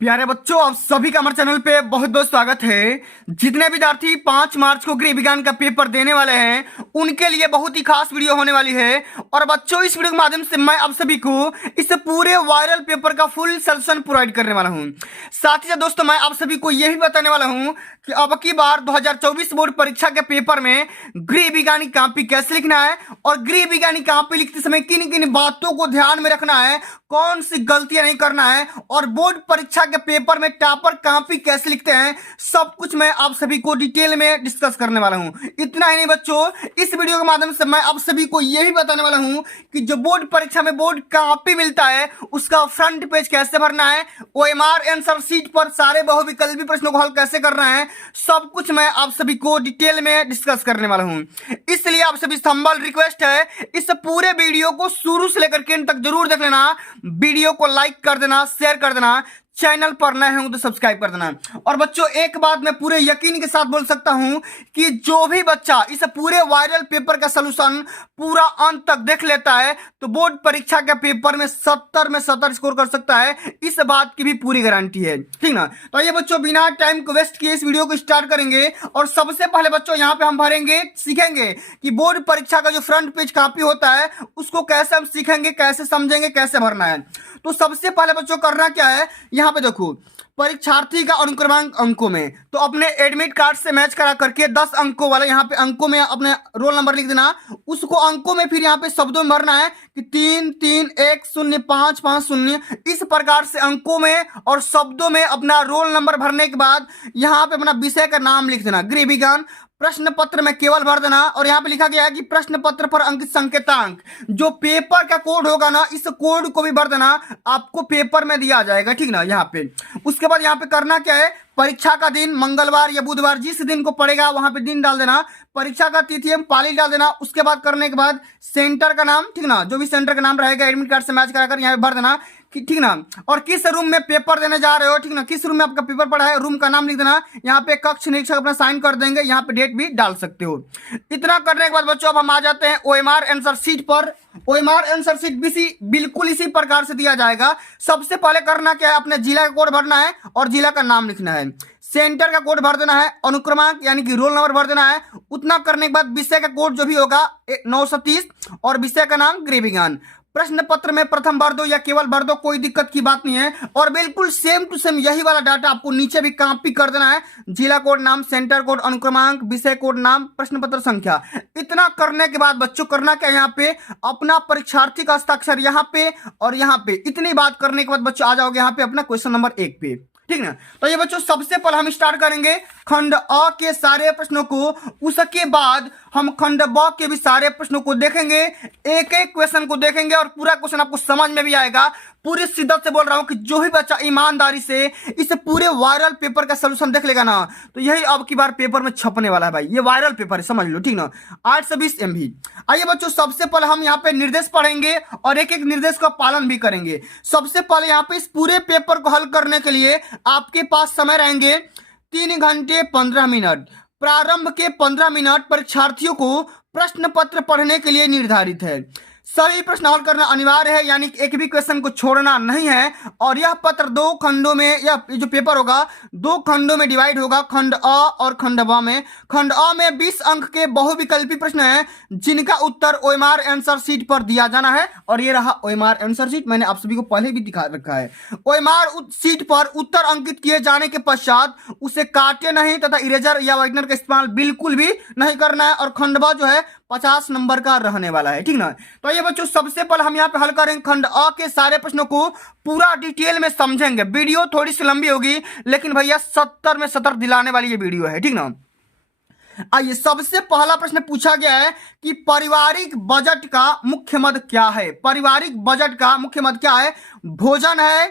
प्यारे बच्चों, आप सभी का हमारे चैनल पे बहुत बहुत स्वागत है। जितने विद्यार्थी 5 मार्च को गृह विज्ञान का पेपर देने वाले हैं उनके लिए बहुत ही खास वीडियो होने वाली है। और बच्चों, इस वीडियो के माध्यम से मैं आप सभी को इस पूरे वायरल पेपर का फुल सॉल्यूशन प्रोवाइड करने वाला हूं। साथ ही साथ दोस्तों, मैं आप सभी को यह भी बताने वाला हूं कि अब की बार 2024 बोर्ड परीक्षा के पेपर में गृह विज्ञान की कॉपी कैसे लिखना है और गृह विज्ञान की कॉपी लिखते समय किन किन बातों को ध्यान में रखना है, कौन सी गलतियां नहीं करना है, और बोर्ड परीक्षा के पेपर में टॉपर कॉपी कैसे लिखते हैं, सब कुछ मैं आप सभी को डिटेल में डिस्कस करने वाला हूं। इतना ही नहीं बच्चों, इस वीडियो के माध्यम से मैं आप सभी को यह भी बताने वाला हूं कि जो बोर्ड परीक्षा में बोर्ड कॉपी मिलता है उसका फ्रंट पेज कैसे भरना है, ओएमआर आंसर शीट पर सारे बहुविकल्पी प्रश्नों को हल कैसे करना है, सब कुछ मैं आप सभी को डिटेल में डिस्कस करने वाला हूं। इसलिए आप सभी से हम्बल रिक्वेस्ट है, इस पूरे वीडियो को शुरू से लेकर के अंत तक जरूर देख लेना। वीडियो को लाइक कर देना, शेयर कर देना, चैनल पर नए हों तो सब्सक्राइब कर देना। और बच्चों, एक बात मैं पूरे यकीन के साथ बोल सकता हूं कि जो भी बच्चा इस पूरे वायरल पेपर का सलूशन पूरा अंत तक देख लेता है तो बोर्ड परीक्षा के पेपर में 70 में 70 स्कोर कर सकता है। इस बात की भी पूरी गारंटी है, ठीक ना। तो ये बच्चों, बिना टाइम को वेस्ट किए इस वीडियो को स्टार्ट करेंगे। और सबसे पहले बच्चों, यहाँ पे हम भरेंगे, सीखेंगे कि बोर्ड परीक्षा का जो फ्रंट पेज कॉपी होता है उसको कैसे हम सीखेंगे, कैसे समझेंगे, कैसे भरना है। तो सबसे पहले बच्चों करना क्या है, यहाँ पे देखो, परीक्षार्थी का अनुक्रमांक अंकों में, तो अपने एडमिट कार्ड से मैच करा करके 10 अंकों वाला यहाँ पे अंकों में अपने रोल नंबर लिख देना। उसको अंकों में फिर यहाँ पे शब्दों में भरना है कि 3 3 1 0 5 5 0। इस प्रकार से अंकों में और शब्दों में अपना रोल नंबर भरने के बाद यहाँ पे अपना विषय का नाम लिख देना, गृह विज्ञान। प्रश्न पत्र में केवल भर देना। और यहाँ पे लिखा गया है कि प्रश्न पत्र पर अंकित संकेतांक, जो पेपर का कोड होगा ना, इस कोड को भी भर देना, आपको पेपर में दिया जाएगा, ठीक ना। यहाँ पे उसके बाद यहाँ पे करना क्या है, परीक्षा का दिन मंगलवार या बुधवार, जिस दिन को पड़ेगा वहां पे दिन डाल देना, परीक्षा का तिथि एवं पाली डाल देना। उसके बाद करने के बाद सेंटर का नाम, ठीक ना, जो भी सेंटर का नाम रहेगा एडमिट कार्ड से मैच कराकर यहाँ पे भर देना, ठीक ना। और किस रूम में पेपर देने जा रहे हो, ठीक ना, किस रूम में आपका पेपर पड़ा है, रूम का नाम लिख देना। यहाँ पे कक्ष निरीक्षक अपना साइन कर देंगे, यहाँ पे डेट भी डाल सकते हो। इतना करने के बाद बच्चों, अब हम आ जाते हैं ओएमआर आंसर शीट पर। ओएमआर आंसर शीट भी बिल्कुल इसी प्रकार से दिया जाएगा। सबसे पहले करना क्या है, अपने जिला का कोड भरना है और जिला का नाम लिखना है, सेंटर का कोड भर देना है, अनुक्रमांक यानी कि रोल नंबर भर देना है। उतना करने के बाद विषय का कोड जो भी होगा 930 और विषय का नाम गृह विज्ञान। प्रश्न पत्र में प्रथम भर दो या केवल भर दो, कोई दिक्कत की बात नहीं है। और बिल्कुल सेम टू सेम यही वाला डाटा आपको नीचे भी कॉपी कर देना है, जिला कोड, नाम, सेंटर कोड, अनुक्रमांक, विषय कोड, नाम, प्रश्न पत्र संख्या। इतना करने के बाद बच्चों करना क्या, यहाँ पे अपना परीक्षार्थी का हस्ताक्षर यहाँ पे और यहाँ पे। इतनी बात करने के बाद बच्चों आ जाओगे यहाँ पे अपना क्वेश्चन नंबर 1 पे, ठीक ना। तो ये बच्चों, सबसे पहले हम स्टार्ट करेंगे खंड अ के सारे प्रश्नों को, उसके बाद हम खंड ब के भी सारे प्रश्नों को देखेंगे, एक एक क्वेश्चन को देखेंगे और पूरा क्वेश्चन आपको समझ में भी आएगा। पूरी शिद्दत से बोल रहा हूं कि जो भी बच्चा ईमानदारी से इस पूरे वायरल पेपर का सलूशन देख लेगा ना, तो यही अब की बार पेपर में छपने वाला है भाई। ये वायरल पेपर है, समझ लो, ठीक ना। 820 MB। आइए बच्चों, सबसे पहले हम यहाँ पे निर्देश पढ़ेंगे और एक एक निर्देश का पालन भी करेंगे। सबसे पहले यहाँ पे इस पूरे पेपर को हल करने के लिए आपके पास समय रहेंगे 3 घंटे 15 मिनट। प्रारंभ के 15 मिनट परीक्षार्थियों को प्रश्न पत्र पढ़ने के लिए निर्धारित है। सभी प्रश्न हल करना अनिवार्य है, यानी एक भी क्वेश्चन को छोड़ना नहीं है। और यह पत्र 2 खंडों में, या जो पेपर होगा 2 खंडों में डिवाइड होगा, खंड अ और खंड ब में। खंड अ में 20 अंक के बहुविकल्पी प्रश्न हैं जिनका उत्तर ओएमआर आंसर शीट पर दिया जाना है। और ये रहा ओएमआर आंसर शीट, मैंने आप सभी को पहले भी दिखा रखा है। ओएमआर शीट पर उत्तर अंकित किए जाने के पश्चात उसे काटे नहीं तथा इरेजर या व्हाइटनर का इस्तेमाल बिल्कुल भी नहीं करना है। और खंड ब जो है 50 नंबर का रहने वाला है, ठीक ना। तो ये बच्चों, सबसे पहले हम यहाँ पे हल करेंगे खंड अ के सारे प्रश्नों को, पूरा डिटेल में समझेंगे। वीडियो थोड़ी सी लंबी होगी लेकिन भैया 70 में 70 दिलाने वाली ये वीडियो है, ठीक ना। आइए, सबसे पहला प्रश्न पूछा गया है कि पारिवारिक बजट का मुख्य मद क्या है। पारिवारिक बजट का मुख्य मद क्या है, भोजन है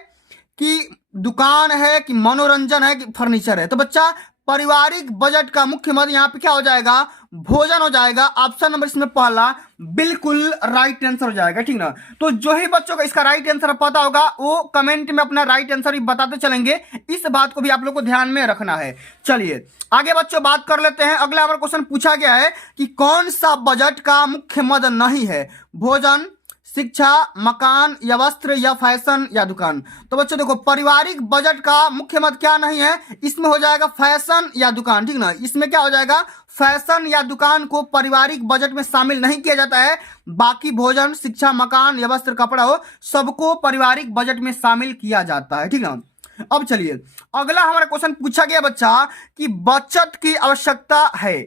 कि दुकान है कि मनोरंजन है कि फर्नीचर है। तो बच्चा, पारिवारिक बजट का मुख्य मद यहाँ पे क्या हो जाएगा, भोजन हो जाएगा। ऑप्शन नंबर इसमें पहला बिल्कुल राइट आंसर हो जाएगा, ठीक ना। तो जो ही बच्चों को इसका राइट आंसर पता होगा वो कमेंट में अपना राइट आंसर भी बताते चलेंगे। इस बात को भी आप लोग को ध्यान में रखना है। चलिए आगे बच्चों बात कर लेते हैं। अगला हमारा क्वेश्चन पूछा गया है कि कौन सा बजट का मुख्य मद नहीं है, भोजन, शिक्षा, मकान या वस्त्र या फैशन या दुकान। तो बच्चों देखो, पारिवारिक बजट का मुख्य मत क्या नहीं है, इसमें हो जाएगा फैशन या दुकान, ठीक ना। इसमें क्या हो जाएगा, फैशन या दुकान को पारिवारिक बजट में शामिल नहीं किया जाता है। बाकी भोजन, शिक्षा, मकान या वस्त्र, कपड़ा हो, सबको पारिवारिक बजट में शामिल किया जाता है, ठीक ना। अब चलिए, अगला हमारा क्वेश्चन पूछा गया बच्चा कि बचत की आवश्यकता है,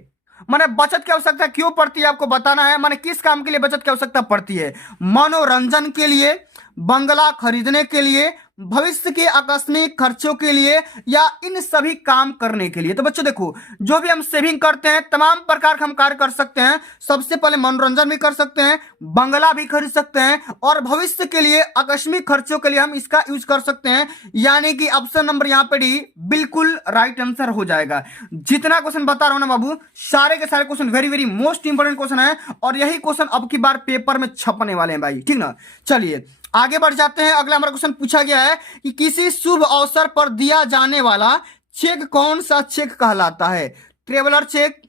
माने बचत की आवश्यकता क्यों पड़ती है आपको बताना है। माने किस काम के लिए बचत की आवश्यकता पड़ती है, मनोरंजन के लिए, बंगला खरीदने के लिए, भविष्य के आकस्मिक खर्चों के लिए, या इन सभी काम करने के लिए। तो बच्चों देखो, जो भी हम सेविंग करते हैं, तमाम प्रकार का हम कार्य कर सकते हैं। सबसे पहले मनोरंजन भी कर सकते हैं, बंगला भी खरीद सकते हैं, और भविष्य के लिए आकस्मिक खर्चों के लिए हम इसका यूज कर सकते हैं। यानी कि ऑप्शन नंबर यहाँ पे डी बिल्कुल राइट आंसर हो जाएगा। जितना क्वेश्चन बता रहा हूं ना बाबू, सारे के सारे question very very most important question है, और यही क्वेश्चन अब की बार पेपर में छपने वाले हैं भाई, ठीक ना। चलिए आगे बढ़ जाते हैं। अगला हमारा क्वेश्चन पूछा गया है कि किसी शुभ अवसर पर दिया जाने वाला चेक कौन सा चेक कहलाता है, ट्रेवलर चेक,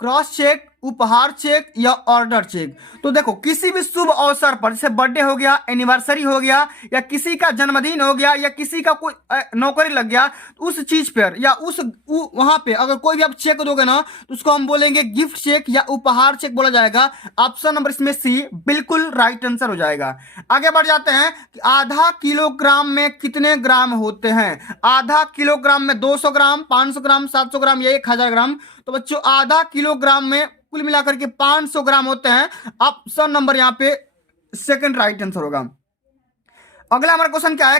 क्रॉस चेक, उपहार चेक या ऑर्डर चेक। तो देखो, किसी भी शुभ अवसर पर, जैसे बर्थडे हो गया, एनिवर्सरी हो गया, या किसी का जन्मदिन हो गया, या किसी का कोई नौकरी लग गया, तो उस चीज पर या वहां पे अगर कोई भी आप चेक दोगे ना, तो उसको हम बोलेंगे गिफ्ट चेक या उपहार चेक बोला जाएगा। ऑप्शन नंबर इसमें सी बिल्कुल राइट आंसर हो जाएगा। आगे बढ़ जाते हैं कि आधा किलोग्राम में कितने ग्राम होते हैं। आधा किलोग्राम में 200 ग्राम, 500 ग्राम, 700 ग्राम या 1000 ग्राम। तो बच्चों, आधा किलोग्राम में कुल मिलाकर के 500 ग्राम होते हैं। ऑप्शन नंबर यहाँ पे सेकंड राइट आंसर होगा। अगला हमारा क्वेश्चन क्या है,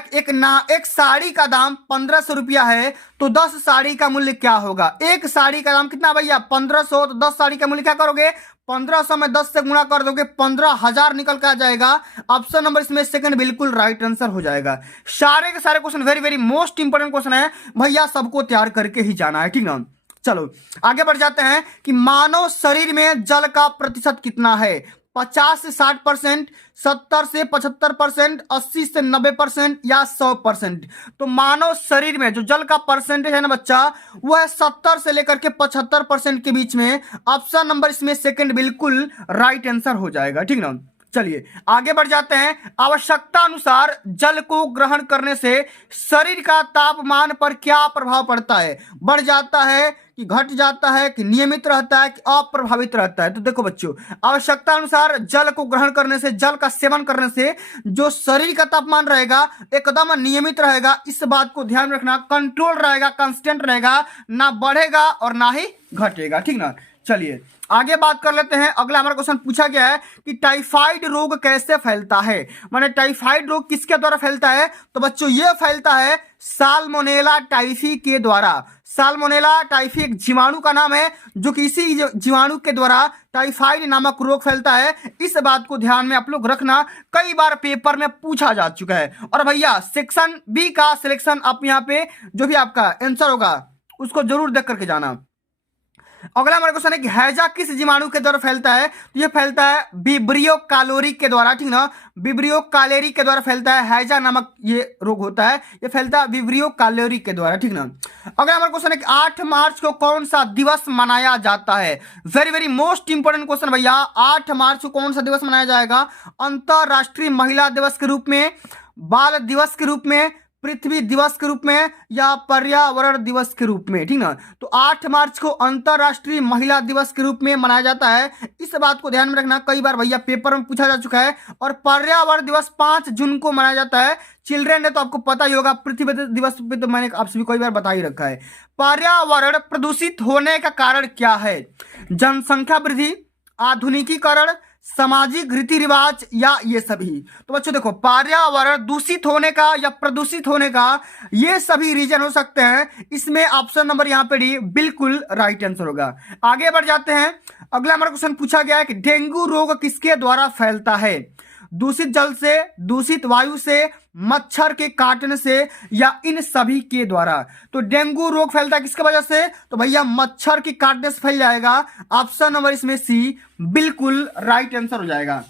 एक साड़ी का दाम 1500 रुपया है, तो 10 साड़ी का मूल्य क्या होगा। एक साड़ी का दाम कितना भैया, 1500, तो 10 साड़ी का मूल्य क्या करोगे, 1500 में 10 से गुणा कर दोगे, 15,000 निकल के आ जाएगा। ऑप्शन नंबर इसमें सेकंड बिल्कुल राइट आंसर हो जाएगा। सारे के सारे question very very most important question है भैया, सबको तैयार करके ही जाना है, ठीक ना। चलो आगे बढ़ जाते हैं कि मानव शरीर में जल का प्रतिशत कितना है। 50 से 60%, 70 से 75%, 80 से 90% या 100%। तो मानव शरीर में जो जल का परसेंटेज है ना बच्चा, वो है 70 से लेकर के 75% के बीच में। ऑप्शन नंबर इसमें सेकंड बिल्कुल राइट आंसर हो जाएगा, ठीक ना। चलिए आगे बढ़ जाते हैं। आवश्यकता अनुसार जल को ग्रहण करने से शरीर का तापमान पर क्या प्रभाव पड़ता है, बढ़ जाता है कि घट जाता है, कि नियमित रहता है, कि अप्रभावित रहता है। तो देखो बच्चों, आवश्यकता अनुसार जल को ग्रहण करने से, जल का सेवन करने से जो शरीर का तापमान रहेगा एकदम नियमित रहेगा। इस बात को ध्यान रखना, कंट्रोल रहेगा, कांस्टेंट रहेगा, ना बढ़ेगा और ना ही घटेगा, ठीक ना। चलिए आगे बात कर लेते हैं। अगला हमारा क्वेश्चन पूछा गया है कि टाइफाइड रोग कैसे फैलता है, माने टाइफाइड रोग किसके द्वारा फैलता है। तो बच्चों, ये फैलता है साल्मोनेला टाइफी के द्वारा। साल्मोनेला टाइफी एक जीवाणु का नाम है, जो कि इसी जीवाणु के द्वारा टाइफाइड नामक रोग फैलता है। इस बात को ध्यान में आप लोग रखना, कई बार पेपर में पूछा जा चुका है। और भैया सेक्शन बी का सिलेक्शन आप यहाँ पे जो भी आपका आंसर होगा उसको जरूर देख करके जाना। अगला हमारा क्वेश्चन है कि हैजा किस जीवाणु के द्वारा फैलता है। तो ये फैलता है विब्रियो कैलोरी के द्वारा, ठीक ना। विब्रियो कैलोरी के द्वारा फैलता है, हैजा नामक ये रोग होता है, ये फैलता है विब्रियो कैलोरी के द्वारा, ठीक ना। अगला हमारा क्वेश्चन है कि 8 मार्च को कौन सा दिवस मनाया जाता है। Very very most important question भैया, 8 मार्च को कौन सा दिवस मनाया जाएगा। अंतरराष्ट्रीय महिला दिवस के रूप में, बाल दिवस के रूप में, पृथ्वी दिवस के रूप में, या पर्यावरण दिवस के रूप में, ठीक ना। तो 8 मार्च को अंतरराष्ट्रीय महिला दिवस के रूप में मनाया जाता है। इस बात को ध्यान में रखना, कई बार भैया पेपर में पूछा जा चुका है। और पर्यावरण दिवस 5 जून को मनाया जाता है। चिल्ड्रेन डे तो आपको पता ही होगा, पृथ्वी दिवस पे तो मैंने आपसे भी कई बार बता ही रखा है। पर्यावरण प्रदूषित होने का कारण क्या है, जनसंख्या वृद्धि, आधुनिकीकरण, सामाजिक रीति रिवाज या ये सभी। तो बच्चों देखो, पर्यावरण दूषित होने का या प्रदूषित होने का ये सभी रीजन हो सकते हैं। इसमें ऑप्शन नंबर यहाँ पे डी बिल्कुल राइट आंसर होगा। आगे बढ़ जाते हैं। अगला हमारा क्वेश्चन पूछा गया है कि डेंगू रोग किसके द्वारा फैलता है। दूषित जल से, दूषित वायु से, मच्छर के काटने से या इन सभी के द्वारा। तो डेंगू रोग फैलता है किसकी वजह से, तो भैया मच्छर के काटने से फैल जाएगा। ऑप्शन नंबर इसमें सी बिल्कुल राइट आंसर हो जाएगा,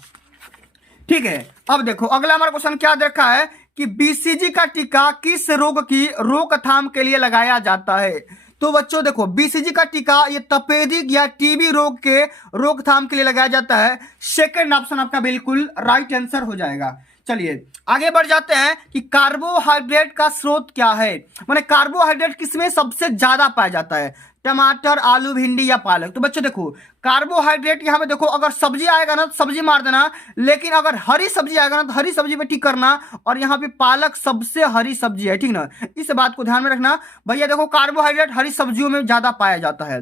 ठीक है। अब देखो अगला हमारा क्वेश्चन क्या देखा है कि बीसीजी का टीका किस रोग की रोकथाम के लिए लगाया जाता है। तो बच्चों देखो, बीसीजी का टीका ये तपेदिक या टीबी रोग के रोकथाम के लिए लगाया जाता है। सेकेंड ऑप्शन आपका बिल्कुल राइट आंसर हो जाएगा। चलिए आगे बढ़ जाते हैं कि कार्बोहाइड्रेट का स्रोत क्या है, माने कार्बोहाइड्रेट किसमें सबसे ज्यादा पाया जाता है, टमाटर, आलू, भिंडी या पालक। तो बच्चों देखो, कार्बोहाइड्रेट यहां पे देखो, अगर सब्जी आएगा ना तो सब्जी मार देना, लेकिन अगर हरी सब्जी आएगा ना तो हरी सब्जी पे टिक करना, और यहाँ पे पालक सबसे हरी सब्जी है, ठीक ना, इस बात को ध्यान में रखना भैया। देखो कार्बोहाइड्रेट हरी सब्जियों में ज्यादा पाया जाता है।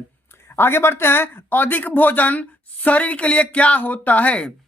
आगे बढ़ते हैं, अधिक भोजन शरीर के लिए क्या होता है,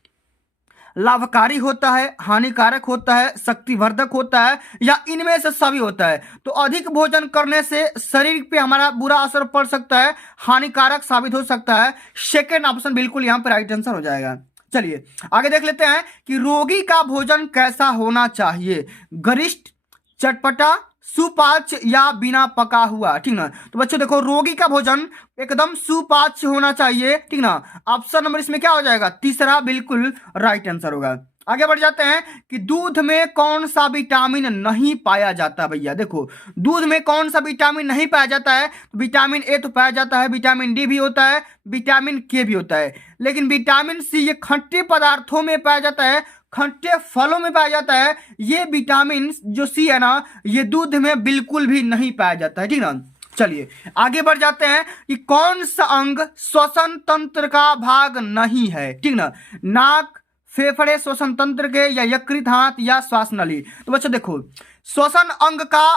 लाभकारी होता है, हानिकारक होता है, शक्तिवर्धक होता है, या इनमें से सभी होता है। तो अधिक भोजन करने से शरीर पे हमारा बुरा असर पड़ सकता है, हानिकारक साबित हो सकता है। सेकेंड ऑप्शन बिल्कुल यहाँ पर राइट आंसर हो जाएगा। चलिए आगे देख लेते हैं कि रोगी का भोजन कैसा होना चाहिए, गरिष्ठ, चटपटा, सुपाच्य या बिना पका हुआ, ठीक ना। तो बच्चों देखो, रोगी का भोजन एकदम सुपाच्य होना चाहिए, ठीक ना। ऑप्शन नंबर इसमें क्या हो जाएगा, तीसरा बिल्कुल राइट आंसर होगा। आगे बढ़ जाते हैं कि दूध में कौन सा विटामिन नहीं पाया जाता। भैया देखो, दूध में कौन सा विटामिन नहीं पाया जाता है, तो विटामिन ए तो पाया जाता है, विटामिन डी भी होता है, विटामिन के भी होता है, लेकिन विटामिन सी ये खट्टे पदार्थों में पाया जाता है, खट्टे फलों में पाया जाता है। ये विटामिन जो सी है ना, ये दूध में बिल्कुल भी नहीं पाया जाता है, ठीक ना। चलिए आगे बढ़ जाते हैं कि कौन सा अंग श्वसन तंत्र का भाग नहीं है, ठीक ना, नाक, फेफड़े श्वसन तंत्र के, या यकृत, हाथ, या श्वास नली। तो बच्चों देखो, श्वसन अंग का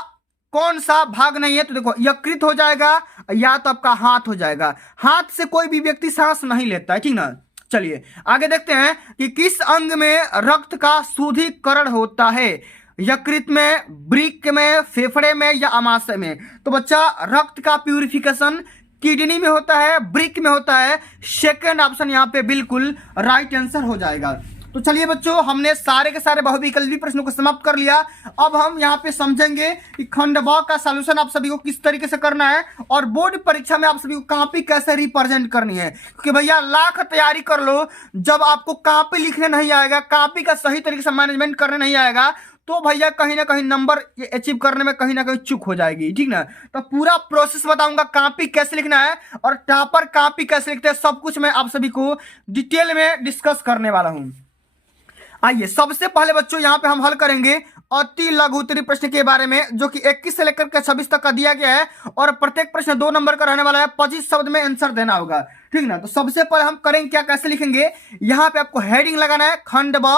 कौन सा भाग नहीं है, तो देखो यकृत हो जाएगा, या तो आपका हाथ हो जाएगा। हाथ से कोई भी व्यक्ति सांस नहीं लेता है, ठीक ना। चलिए आगे देखते हैं कि किस अंग में रक्त का शुद्धिकरण होता है, यकृत में, वृक्क में, फेफड़े में, या अमाशय में। तो बच्चा रक्त का प्यूरिफिकेशन किडनी में होता है, वृक्क में होता है। सेकंड ऑप्शन यहाँ पे बिल्कुल राइट आंसर हो जाएगा। तो चलिए बच्चों, हमने सारे के सारे बहुविकल्पी प्रश्नों को समाप्त कर लिया। अब हम यहाँ पे समझेंगे कि खंड ब का सॉल्यूशन आप सभी को किस तरीके से करना है, और बोर्ड परीक्षा में आप सभी को कॉपी कैसे रिप्रेजेंट करनी है। क्योंकि भैया लाख तैयारी कर लो, जब आपको कॉपी लिखने नहीं आएगा, कॉपी का सही तरीके से मैनेजमेंट करने नहीं आएगा, तो भैया कहीं ना कहीं नंबर अचीव करने में कहीं ना कहीं चूक हो जाएगी, ठीक ना। तो पूरा प्रोसेस बताऊंगा, कॉपी कैसे लिखना है और टॉपर कॉपी कैसे लिखते हैं, सब कुछ मैं आप सभी को डिटेल में डिस्कस करने वाला हूं। आइए सबसे पहले बच्चों यहाँ पे हम हल करेंगे अति लघु उत्तरीय प्रश्न के बारे में, जो कि 21 से लेकर के 26 तक का दिया गया है, और प्रत्येक प्रश्न 2 नंबर का रहने वाला है। 25 शब्द में आंसर देना होगा, ठीक ना। तो सबसे पहले हम करेंगे क्या, कैसे लिखेंगे, यहाँ पे आपको हेडिंग लगाना है, खंड ब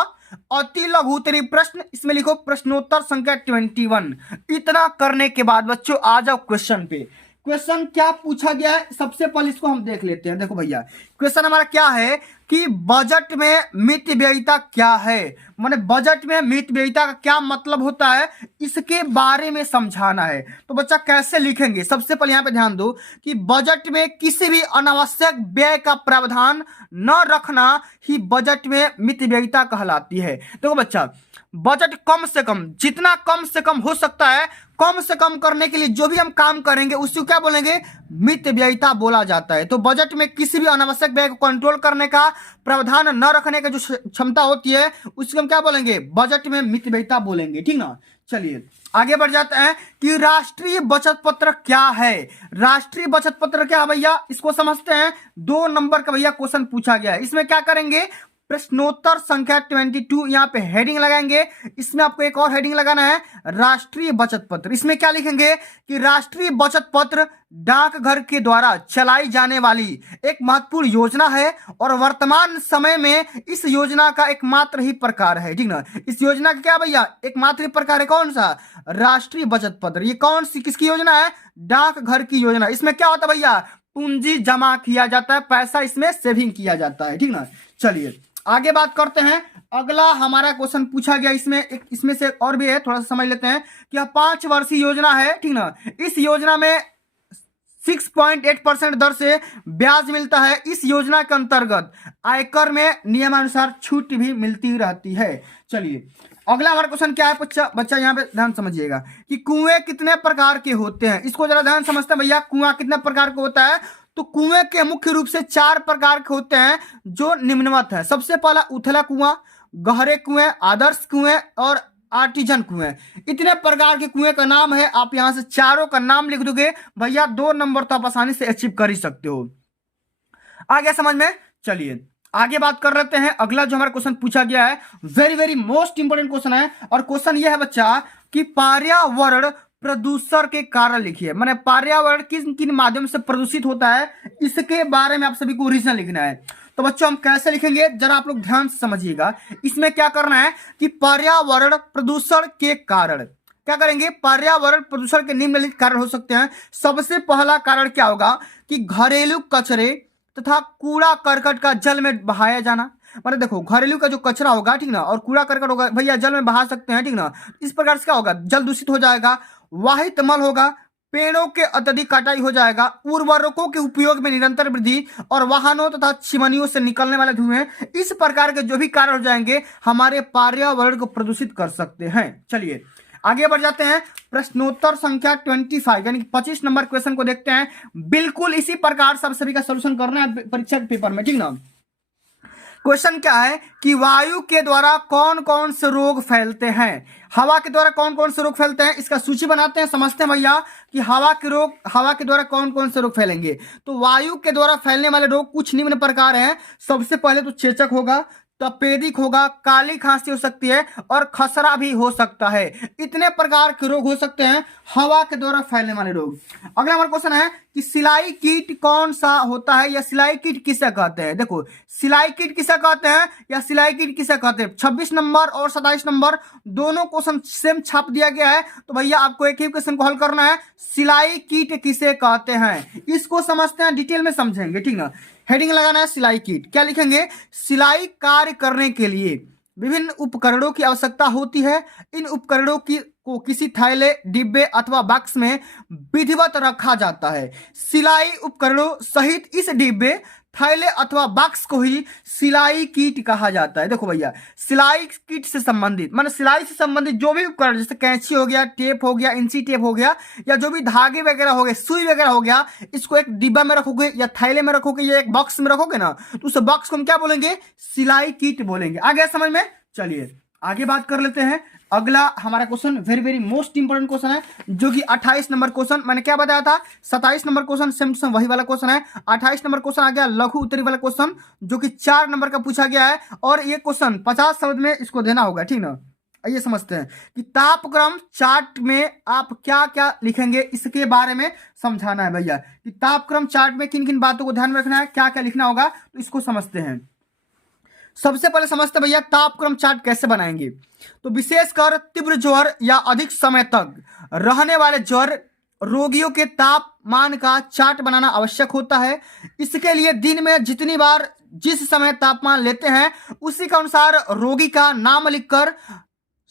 अति लघु उत्तरीय प्रश्न, इसमें लिखो प्रश्नोत्तर संख्या 21। इतना करने के बाद बच्चों आ जाओ क्वेश्चन पे। क्वेश्चन क्या पूछा गया है, सबसे पहले इसको हम देख लेते हैं। देखो भैया, क्वेश्चन हमारा क्या है कि बजट में मितव्ययिता क्या है, माने बजट में मितव्ययिता का क्या मतलब होता है, इसके बारे में समझाना है। तो बच्चा कैसे लिखेंगे, सबसे पहले यहाँ पे ध्यान दो कि बजट में किसी भी अनावश्यक व्यय का प्रावधान न रखना ही बजट में मितव्ययिता कहलाती है। देखो बच्चा, बजट कम से कम, जितना कम से कम हो सकता है, कम से कम करने के लिए जो भी हम काम करेंगे उसको क्या बोलेंगे, मितव्ययिता बोला जाता है। तो बजट में किसी भी अनावश्यक व्यय को कंट्रोल करने का, प्रावधान न रखने का जो क्षमता होती है, उसको हम क्या बोलेंगे, बजट में मितव्ययिता बोलेंगे, ठीक ना। चलिए आगे बढ़ जाते हैं कि राष्ट्रीय बचत पत्र क्या है। राष्ट्रीय बचत पत्र क्या है भैया, इसको समझते हैं। 2 नंबर का भैया क्वेश्चन पूछा गया है, इसमें क्या करेंगे, प्रश्नोत्तर संख्या 22 यहाँ पे हेडिंग लगाएंगे। इसमें आपको एक और हेडिंग लगाना है, राष्ट्रीय बचत पत्र। इसमें क्या लिखेंगे कि राष्ट्रीय बचत पत्र डाकघर के द्वारा चलाई जाने वाली एक महत्वपूर्ण योजना है, और वर्तमान समय में इस योजना का एकमात्र ही प्रकार है, ठीक ना। इस योजना का क्या भैया, एकमात्र ही प्रकार है, कौन सा, राष्ट्रीय बचत पत्र। ये कौन सी किसकी योजना है, डाकघर की योजना। इसमें क्या होता है भैया, पूंजी जमा किया जाता है, पैसा इसमें सेविंग किया जाता है, ठीक ना। चलिए आगे बात करते हैं। अगला हमारा क्वेश्चन पूछा गया, इसमें से और भी है, थोड़ा सा समझ लेते हैं कि यह 5 वर्षीय योजना है, ठीक ना। इस योजना में 6.8% दर से ब्याज मिलता है। इस योजना के अंतर्गत आयकर में नियमानुसार छूट भी मिलती रहती है। चलिए अगला हमारा क्वेश्चन क्या है बच्चा यहाँ पे ध्यान समझिएगा कि कुएं कितने प्रकार के होते हैं। इसको जरा ध्यान समझते हैं भैया, कुआं कितने प्रकार का होता है। तो कुएं के मुख्य रूप से 4 प्रकार के होते हैं जो निम्नवत है। सबसे पहला उथला कुआं, गहरे कुएं, आदर्श कुएं और आर्टिजन कुएं। इतने प्रकार के कुएं का नाम है, आप यहां से चारों का नाम लिख दोगे भैया 2 नंबर तो आप आसानी से अचीव कर ही सकते हो। आ गया समझ में? चलिए आगे बात कर लेते हैं। अगला जो हमारा क्वेश्चन पूछा गया है very very most important question है, और क्वेश्चन यह है बच्चा कि पर्यावरण प्रदूषण के कारण लिखिए। माने पर्यावरण किन किन माध्यम से प्रदूषित होता है, इसके बारे में आप सभी को रीजन लिखना है। तो बच्चों हम कैसे लिखेंगे जरा आप लोग ध्यान से समझिएगा। इसमें क्या करना है कि पर्यावरण प्रदूषण के कारण क्या करेंगे, पर्यावरण प्रदूषण के निम्नलिखित कारण हो सकते हैं। सबसे पहला कारण क्या होगा कि घरेलू कचरे तथा कूड़ा करकट का जल में बहाया जाना। मतलब देखो घरेलू का जो कचरा होगा ठीक ना, और कूड़ा करकट होगा भैया जल में बहा सकते हैं ठीक ना, इस प्रकार से क्या होगा, जल दूषित हो जाएगा। वाहित मल होगा, पेड़ों के अत्यधिक कटाई हो जाएगा, उर्वरकों के उपयोग में निरंतर वृद्धि, और वाहनों तथा चिमनियों से निकलने वाले धुएं, इस प्रकार के जो भी कारण हो जाएंगे हमारे पर्यावरण को प्रदूषित कर सकते हैं। चलिए आगे बढ़ जाते हैं। प्रश्नोत्तर संख्या 25 यानी 25 नंबर क्वेश्चन को देखते हैं। बिल्कुल इसी प्रकार सब सभी का सोल्यूशन करना है परीक्षा के पेपर में, ठीक ना। क्वेश्चन क्या है कि वायु के द्वारा कौन कौन से रोग फैलते हैं। हवा के द्वारा कौन कौन से रोग फैलते हैं, इसका सूची बनाते हैं, समझते हैं भैया कि हवा के द्वारा कौन कौन से रोग फैलेंगे। तो वायु के द्वारा फैलने वाले रोग कुछ निम्न प्रकार हैं। सबसे पहले तो चेचक होगा, तपेदिक होगा, काली खांसी हो सकती है, और खसरा भी हो सकता है। इतने प्रकार के रोग हो सकते हैं हवा के द्वारा फैलने वाले रोग। अगला हमारा क्वेश्चन है कि सिलाई कीट कौन सा होता है, या सिलाई कीट किसे कहते हैं। देखो सिलाई कीट किसे कहते हैं या सिलाई कीट किसे कहते हैं। 26 नंबर और 27 नंबर दोनों क्वेश्चन सेम छाप दिया गया है, तो भैया आपको एक ही क्वेश्चन को हल करना है, सिलाई कीट किसे कहते हैं। इसको समझते हैं, डिटेल में समझेंगे, ठीक ना। हेडिंग लगाना है सिलाई कीट। क्या लिखेंगे, सिलाई कार्य करने के लिए विभिन्न उपकरणों की आवश्यकता होती है। इन उपकरणों को किसी थैले, डिब्बे अथवा बॉक्स में विधिवत रखा जाता है। सिलाई उपकरणों सहित इस डिब्बे, थैले अथवा बॉक्स को ही सिलाई कीट कहा जाता है। देखो भैया सिलाई कीट से संबंधित माने सिलाई से संबंधित जो भी उपकरण, जैसे कैंची हो गया, टेप हो गया, इंची टेप हो गया, या जो भी धागे वगैरह हो गए, सुई वगैरह हो गया, इसको एक डिब्बा में रखोगे या थैले में रखोगे या एक बॉक्स में रखोगे ना, तो उस बॉक्स को हम क्या बोलेंगे, सिलाई कीट बोलेंगे। आ गया समझ में? चलिए आगे बात कर लेते हैं। अगला हमारा question very very most important question है, जो कि 28 नंबर क्वेश्चन, मैंने क्या बताया था 27 number question same to same वही वाला क्वेश्चन है। 28 नंबर क्वेश्चन आ गया लघु उत्तरी वाला क्वेश्चन, जो कि 4 नंबर का पूछा गया है, और ये क्वेश्चन 50 शब्द में इसको देना होगा, ठीक ना। आइए समझते हैं कि तापक्रम चार्ट में आप क्या क्या लिखेंगे, इसके बारे में समझाना है भैया कि तापक्रम चार्ट में किन किन बातों को ध्यान में रखना है, क्या क्या लिखना होगा, तो इसको समझते हैं। सबसे पहले समझते भैया तापक्रम चार्ट कैसे बनाएंगे। तो विशेषकर तीव्र ज्वर या अधिक समय तक रहने वाले ज्वर रोगियों के तापमान का चार्ट बनाना आवश्यक होता है। इसके लिए दिन में जितनी बार जिस समय तापमान लेते हैं उसी के अनुसार रोगी का नाम लिखकर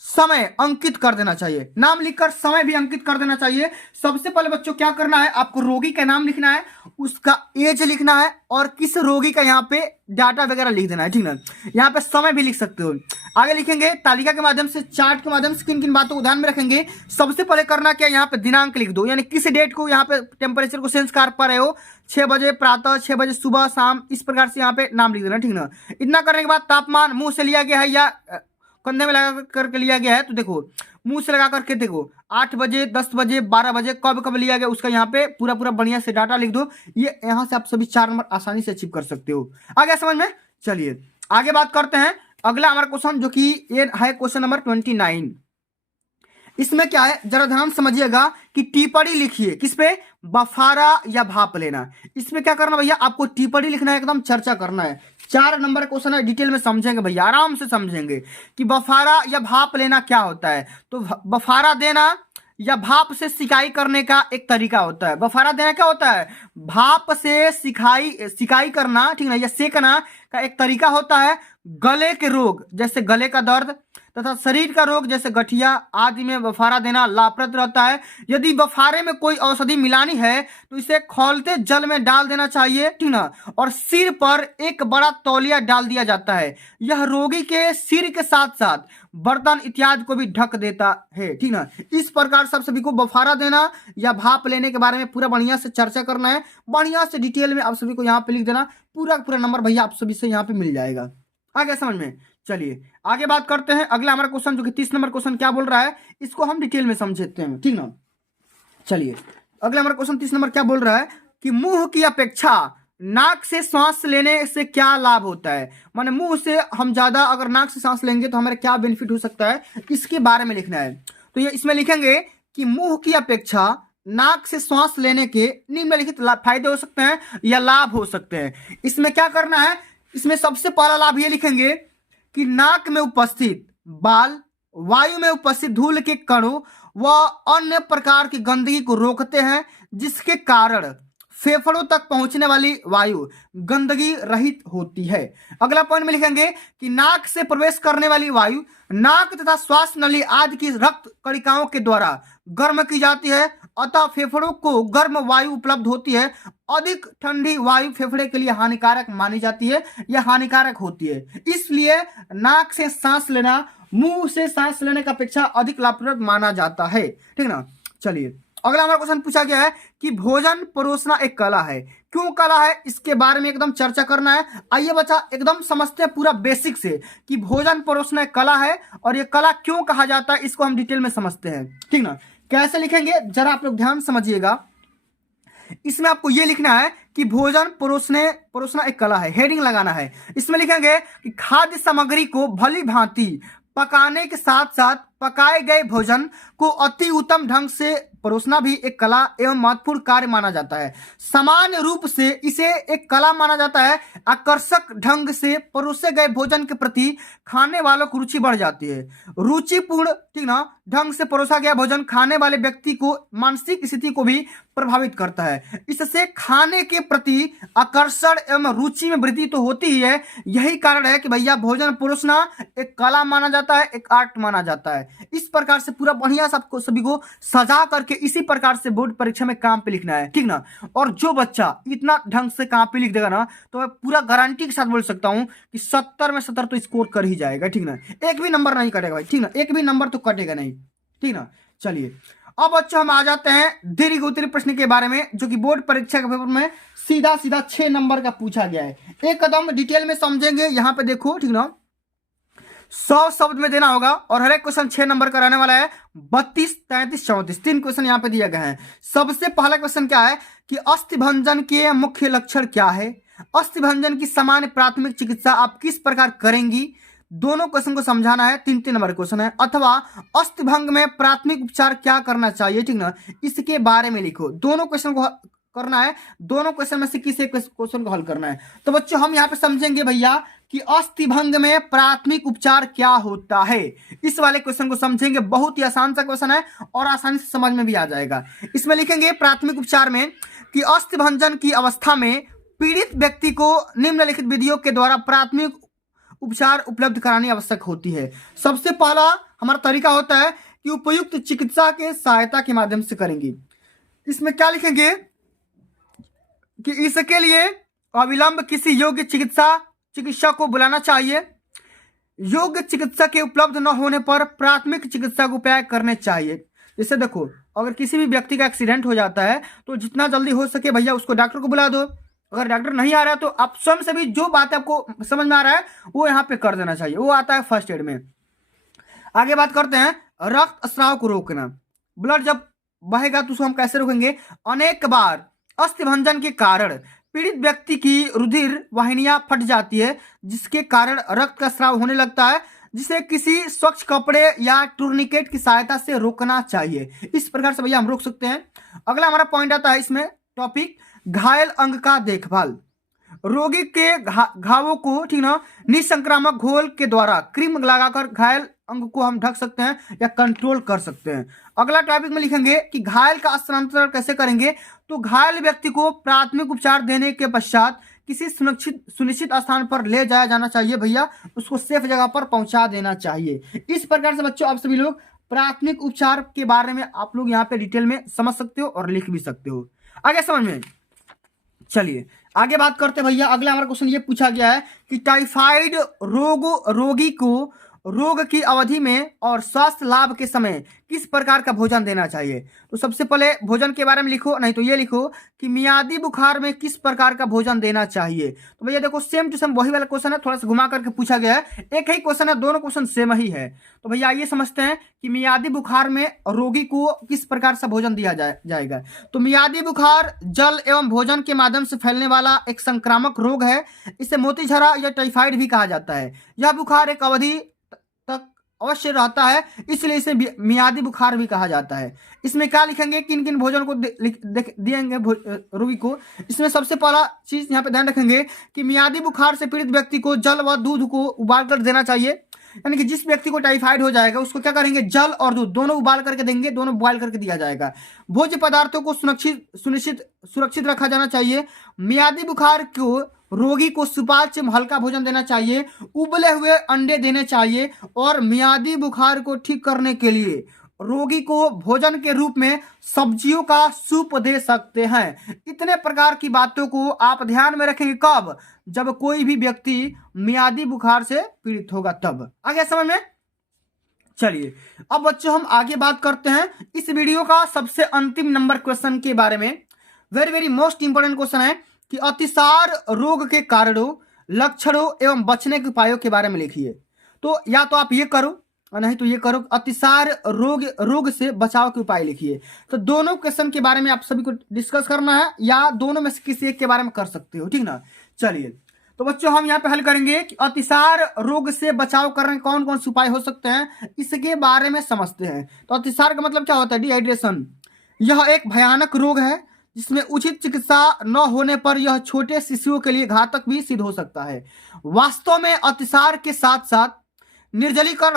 समय अंकित कर देना चाहिए। नाम लिखकर समय भी अंकित कर देना चाहिए। सबसे पहले बच्चों क्या करना है, आपको रोगी का नाम लिखना है, उसका एज लिखना है, और किस रोगी का यहाँ पे डाटा वगैरह लिख देना है, ठीक ना। यहाँ पे समय भी लिख सकते हो। आगे लिखेंगे तालिका के माध्यम से, चार्ट के माध्यम से किन किन बातों को ध्यान में रखेंगे। सबसे पहले करना क्या, यहाँ पे दिनांक लिख दो, यानी किस डेट को यहाँ पे टेम्परेचर को सेंस कर पा रहे हो, 6 बजे प्रातः, 6 बजे सुबह, शाम, इस प्रकार से यहाँ पे नाम लिख देना, ठीक ना। इतना करने के बाद तापमान मुंह से लिया गया है या कंधे में लगा करके लिया गया है, तो देखो मुंह से लगा करके देखो 8 बजे, 10 बजे, 12 बजे कब कब लिया गया, उसका यहाँ पे पूरा पूरा बढ़िया से डाटा लिख दो। ये यहाँ से आप सभी 4 नंबर आसानी से अचीव कर सकते हो। आ गया समझ में? चलिए आगे बात करते हैं। अगला हमारा क्वेश्चन जो कि ये है क्वेश्चन नंबर 29। इसमें क्या है जरा ध्यान समझिएगा कि टिप्पणी लिखिए, किस पे, बफारा या भाप लेना। इसमें क्या करना भैया, आपको टिप्पणी लिखना है, एकदम चर्चा करना है। 4 नंबर क्वेश्चन है, डिटेल में समझेंगे भैया, आराम से समझेंगे कि बफारा या भाप लेना क्या होता है। तो बफारा देना या भाप से सिकाई करने का एक तरीका होता है। बफारा देना क्या होता है, भाप से सिकाई करना, ठीक ना, या सेकना का एक तरीका होता है। गले के रोग जैसे गले का दर्द तथा शरीर का रोग जैसे गठिया आदि में बफारा देना लाभप्रद रहता है। यदि बफारे में कोई औषधि मिलानी है तो इसे खौलते जल में डाल देना चाहिए, ठीक ना, और सिर पर एक बड़ा तौलिया डाल दिया जाता है। यह रोगी के सिर के साथ साथ बर्तन इत्यादि को भी ढक देता है, ठीक ना। इस प्रकार सब सभी को बफारा देना या भाप लेने के बारे में पूरा बढ़िया से चर्चा करना है, बढ़िया से डिटेल में आप सभी को यहाँ पे लिख देना। पूरा पूरा नंबर भैया आप सभी से यहाँ पे मिल जाएगा। आ गया समझ में? चलिए आगे बात करते हैं। अगला हमारा क्वेश्चन जो कि 30 नंबर क्वेश्चन क्या बोल रहा है, इसको हम डिटेल में समझते हैं, ठीक ना। चलिए अगला हमारा क्वेश्चन 30 नंबर क्या बोल रहा है कि मुंह की अपेक्षा नाक से सांस लेने से क्या लाभ होता है। माने मुंह से हम ज्यादा अगर नाक से सांस लेंगे तो हमारे क्या बेनिफिट हो सकता है, इसके बारे में लिखना है। तो ये इसमें लिखेंगे कि मुंह की अपेक्षा नाक से श्वास लेने के निम्नलिखित फायदे हो सकते हैं या लाभ हो सकते हैं। इसमें क्या करना है, इसमें सबसे पहला लाभ ये लिखेंगे कि नाक में उपस्थित बाल वायु में उपस्थित धूल के कणों व अन्य प्रकार की गंदगी को रोकते हैं, जिसके कारण फेफड़ों तक पहुंचने वाली वायु गंदगी रहित होती है। अगला पॉइंट में लिखेंगे कि नाक से प्रवेश करने वाली वायु नाक तथा श्वास नली आदि की रक्त कणिकाओं के द्वारा गर्म की जाती है, अतः फेफड़ों को गर्म वायु उपलब्ध होती है। अधिक ठंडी वायु फेफड़े के लिए हानिकारक मानी जाती है या हानिकारक होती है, इसलिए नाक से सांस लेना मुंह से सांस लेने की अपेक्षा अधिक लाभप्रद माना जाता है, ठीक ना। चलिए अगला हमारा क्वेश्चन पूछा गया है कि भोजन परोसना एक कला है, क्यों कला है, इसके बारे में एकदम चर्चा करना है। आइए बच्चा एकदम समझते हैं पूरा बेसिक से कि भोजन परोसना एक कला है और ये कला क्यों कहा जाता है, इसको हम डिटेल में समझते हैं, ठीक ना। कैसे लिखेंगे जरा आप लोग ध्यान समझिएगा। इसमें आपको ये लिखना है कि भोजन परोसना एक कला है, हेडिंग लगाना है। इसमें लिखेंगे कि खाद्य सामग्री को भली भांति पकाने के साथ साथ पकाए गए भोजन को अति उत्तम ढंग से परोसना भी एक कला एवं महत्वपूर्ण कार्य माना जाता है। सामान्य रूप से इसे एक कला माना जाता है। आकर्षक ढंग से परोसे गए भोजन के प्रति खाने वालों की रुचि बढ़ जाती है। रुचिपूर्ण, ठीक ना, ढंग से परोसा गया भोजन खाने वाले व्यक्ति को मानसिक स्थिति को भी प्रभावित करता है। इससे खाने के प्रति आकर्षण एवं रुचि में वृद्धि तो होती ही है। यही कारण है कि भैया भोजन परोसना एक कला माना जाता है, एक आर्ट माना जाता है। इस प्रकार से पूरा बढ़िया सबको सभी को सजा करके इसी प्रकार से बोर्ड परीक्षा में काम पे लिखना है, ठीक ना। और जो बच्चा इतना ढंग से काम पे लिख देगा ना, तो मैं पूरा गारंटी के साथ बोल सकता हूं कि 70 में 70 तो स्कोर कर ही जाएगा, ठीक ना। एक भी नंबर नहीं कटेगा भाई, ठीक ना, एक भी नंबर तो कटेगा नहीं, ठीक ना। चलिए अब बच्चों हम आ जाते हैं दीर्घ उत्तरीय प्रश्न के बारे में, जो कि बोर्ड परीक्षा के पेपर में सीधा 6 नंबर का पूछा गया है। एक कदम डिटेल में समझेंगे। यहाँ पे देखो, ठीक ना, 100 शब्द में देना होगा और हर एक क्वेश्चन 6 नंबर का रहने वाला है। 32, 33, 34 3 क्वेश्चन यहाँ पे दिए गए हैं। सबसे पहला क्वेश्चन क्या है कि अस्थिभंजन के मुख्य लक्षण क्या है। अस्थिभंजन की सामान्य प्राथमिक चिकित्सा आप किस प्रकार करेंगी, दोनों क्वेश्चन को समझाना है। 3 नंबर क्वेश्चन है। अथवा अस्थिभंग में प्राथमिक उपचार क्या करना चाहिए, ठीक ना, इसके बारे में लिखो। दोनों क्वेश्चन को करना है, दोनों क्वेश्चन में से किसी एक क्वेश्चन को हल करना है। तो बच्चों हम यहाँ पे समझेंगे भैया कि अस्थिभंग में प्राथमिक उपचार क्या होता है। इस वाले क्वेश्चन को समझेंगे, बहुत ही आसान सा क्वेश्चन है और आसानी से समझ में भी आ जाएगा। इसमें लिखेंगे प्राथमिक उपचार में कि अस्थिभंजन की अवस्था में पीड़ित व्यक्ति को निम्नलिखित विधियों के द्वारा प्राथमिक उपचार उपलब्ध करानी आवश्यक होती है। सबसे पहला हमारा तरीका होता है कि उपयुक्त चिकित्सा के सहायता के माध्यम से करेंगे। इसमें क्या लिखेंगे कि इसके लिए अविलंब किसी योग्य चिकित्सक को बुलाना चाहिए। योग्य चिकित्सक के उपलब्ध न होने पर प्राथमिक चिकित्सा को उपाय करने चाहिए। जैसे देखो, अगर किसी भी व्यक्ति का एक्सीडेंट हो जाता है तो जितना जल्दी हो सके भैया उसको डॉक्टर को बुला दो। अगर डॉक्टर नहीं आ रहा है तो आप स्वयं से भी जो बात आपको समझ में आ रहा है वो यहाँ पे कर देना चाहिए। वो आता है फर्स्ट एड में। आगे बात करते हैं रक्त स्राव को रोकना। ब्लड जब बहेगा तो उसको हम कैसे रोकेंगे। अनेक बार अस्थिभंजन के कारण पीड़ित व्यक्ति की रुधिर वाहिनियां फट जाती है, जिसके कारण रक्त का स्राव होने लगता है, जिसे किसी स्वच्छ कपड़े या टूर्निकेट की सहायता से रोकना चाहिए। इस प्रकार से भैया हम रोक सकते हैं। अगला हमारा पॉइंट आता है इसमें टॉपिक घायल अंग का देखभाल। रोगी के घावों को, ठीक ना, निसंक्रामक घोल के द्वारा क्रीम लगाकर घायल अंग को हम ढक सकते हैं या कंट्रोल कर सकते हैं। अगला टॉपिक में लिखेंगे कि घायल का स्थानांतरण कैसे करेंगे। तो घायल व्यक्ति को प्राथमिक उपचार देने के पश्चात किसी सुनिश्चित स्थान पर ले जाया जाना चाहिए भैया, उसको सेफ जगह पर पहुंचा देना चाहिए। इस प्रकार से बच्चों आप सभी लोग प्राथमिक उपचार के बारे में आप लोग यहाँ पे डिटेल में समझ सकते हो और लिख भी सकते हो। आगे समझ में। चलिए आगे बात करते हैं भैया। अगला हमारा क्वेश्चन ये पूछा गया है कि टाइफाइड रोगी को रोग की अवधि में और स्वास्थ्य लाभ के समय किस प्रकार का भोजन देना चाहिए। तो सबसे पहले भोजन के बारे में लिखो, नहीं तो ये लिखो कि मियादी बुखार में किस प्रकार का भोजन देना चाहिए। तो भैया देखो सेम टू सेम वही वाला क्वेश्चन है, थोड़ा सा घुमा करके पूछा गया है, एक ही क्वेश्चन है, दोनों क्वेश्चन सेम ही है। तो भैया ये समझते हैं कि मियादी बुखार में रोगी को किस प्रकार से भोजन दिया जाएगा। तो मियादी बुखार जल एवं भोजन के माध्यम से फैलने वाला एक संक्रामक रोग है। इसे मोतीझरा या टाइफाइड भी कहा जाता है। यह बुखार एक अवधि तक अवश्य रहता है, इसलिए इसे मियादी बुखार भी कहा जाता है। इसमें क्या लिखेंगे, किन किन भोजन को देंगे रोगी को। इसमें सबसे पहला चीज यहाँ पे ध्यान रखेंगे कि मियादी बुखार से पीड़ित व्यक्ति को जल व दूध को उबाल कर देना चाहिए। यानी कि जिस व्यक्ति को टाइफाइड हो जाएगा उसको क्या करेंगे, जल और दूध दोनों उबाल करके देंगे, दोनों बॉयल करके दिया जाएगा। भोज्य पदार्थों को सुरक्षित रखा जाना चाहिए। मियादी बुखार को रोगी को सुपाच्य हल्का भोजन देना चाहिए। उबले हुए अंडे देने चाहिए और मियादी बुखार को ठीक करने के लिए रोगी को भोजन के रूप में सब्जियों का सूप दे सकते हैं। इतने प्रकार की बातों को आप ध्यान में रखेंगे कब, जब कोई भी व्यक्ति मियादी बुखार से पीड़ित होगा तब। आगे समझ में। चलिए अब बच्चों हम आगे बात करते हैं इस वीडियो का सबसे अंतिम नंबर क्वेश्चन के बारे में। Very very most important question है कि अतिसार रोग के कारणों, लक्षणों एवं बचने के उपायों के बारे में लिखिए। तो या तो आप ये करो और नहीं तो ये करो, अतिसार रोग से बचाव के उपाय लिखिए। तो दोनों क्वेश्चन के बारे में आप सभी को डिस्कस करना है या दोनों में से किसी एक के बारे में कर सकते हो, ठीक ना। चलिए तो बच्चों हम यहाँ पे हल करेंगे कि अतिसार रोग से बचाव करने कौन कौन से उपाय हो सकते हैं, इसके बारे में समझते हैं। तो अतिसार का मतलब क्या होता है, डिहाइड्रेशन। यह एक भयानक रोग है जिसमें उचित चिकित्सा न होने पर यह छोटे शिशुओं के लिए घातक भी सिद्ध हो सकता है। वास्तव में अतिसार के साथ साथ निर्जलीकरण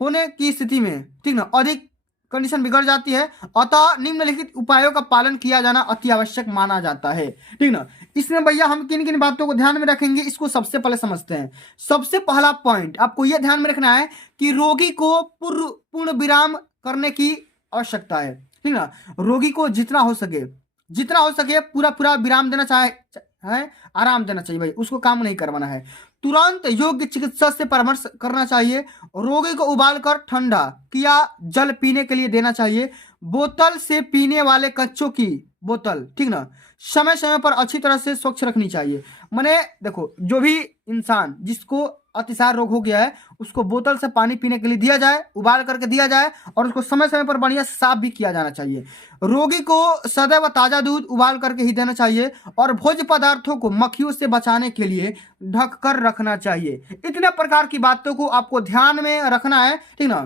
होने की स्थिति में, ठीक ना, अधिक कंडीशन बिगड़ जाती है। अतः निम्नलिखित उपायों का पालन किया जाना अति आवश्यक माना जाता है, ठीक ना। इसमें भैया हम किन किन बातों को ध्यान में रखेंगे, इसको सबसे पहले समझते हैं। सबसे पहला पॉइंट आपको यह ध्यान में रखना है कि रोगी को पूर्ण विराम करने की आवश्यकता है, ठीक ना। रोगी को जितना हो सके पूरा विराम देना है, आराम देना चाहिए भाई, उसको काम नहीं करवाना है। तुरंत योग्य चिकित्सक से परामर्श करना चाहिए। रोगी को उबालकर ठंडा किया जल पीने के लिए देना चाहिए। बोतल से पीने वाले कच्चों की बोतल, ठीक ना, समय समय पर अच्छी तरह से स्वच्छ रखनी चाहिए। माने देखो जो भी इंसान जिसको अतिसार रोग हो गया है उसको बोतल से पानी पीने के लिए दिया जाए, उबाल करके दिया जाए और उसको समय समय पर बढ़िया से साफ भी किया जाना चाहिए। रोगी को सदैव ताजा दूध उबाल करके ही देना चाहिए और भोज्य पदार्थों को मक्खियों से बचाने के लिए ढक कर रखना चाहिए। इतने प्रकार की बातों को आपको ध्यान में रखना है, ठीक ना।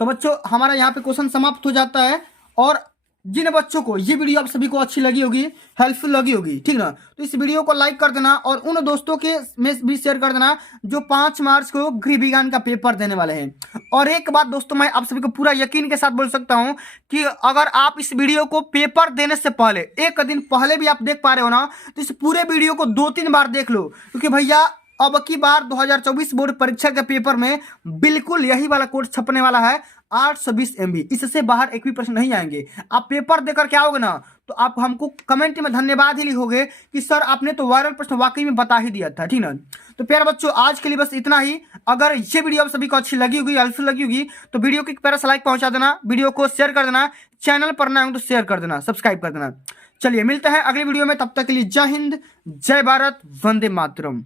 तो बच्चों हमारा यहाँ पे क्वेश्चन समाप्त हो जाता है। और जिन बच्चों को ये वीडियो आप सभी को अच्छी लगी होगी, हेल्पफुल लगी होगी, ठीक ना, तो इस वीडियो को लाइक कर देना और उन दोस्तों के में भी शेयर कर देना जो 5 मार्च को गृह विज्ञान का पेपर देने वाले हैं। और एक बात दोस्तों मैं आप सभी को पूरा यकीन के साथ बोल सकता हूं कि अगर आप इस वीडियो को पेपर देने से पहले 1 दिन पहले भी आप देख पा रहे हो ना, तो इस पूरे वीडियो को 2-3 बार देख लो, क्योंकि भैया अब की बार 2024 बोर्ड परीक्षा के पेपर में बिल्कुल यही वाला कोड छपने वाला है, 820 MB। इससे बाहर एक भी प्रश्न नहीं आएंगे। आप पेपर देकर क्या होगे ना, तो आप हमको कमेंट में धन्यवाद ही लिखोगे कि सर आपने तो वायरल प्रश्न वाकई में बता ही दिया था, ठीक ना। तो प्यारे बच्चों आज के लिए बस इतना ही। अगर ये वीडियो आप सभी को अच्छी लगी होगी, हेल्पफुल लगी होगी, तो वीडियो को एक प्यारा सा लाइक पहुंचा देना, वीडियो को शेयर कर देना, चैनल पर नए हो तो शेयर कर देना, सब्सक्राइब कर देना। चलिए मिलते हैं अगली वीडियो में, तब तक के लिए जय हिंद, जय भारत, वंदे मातरम।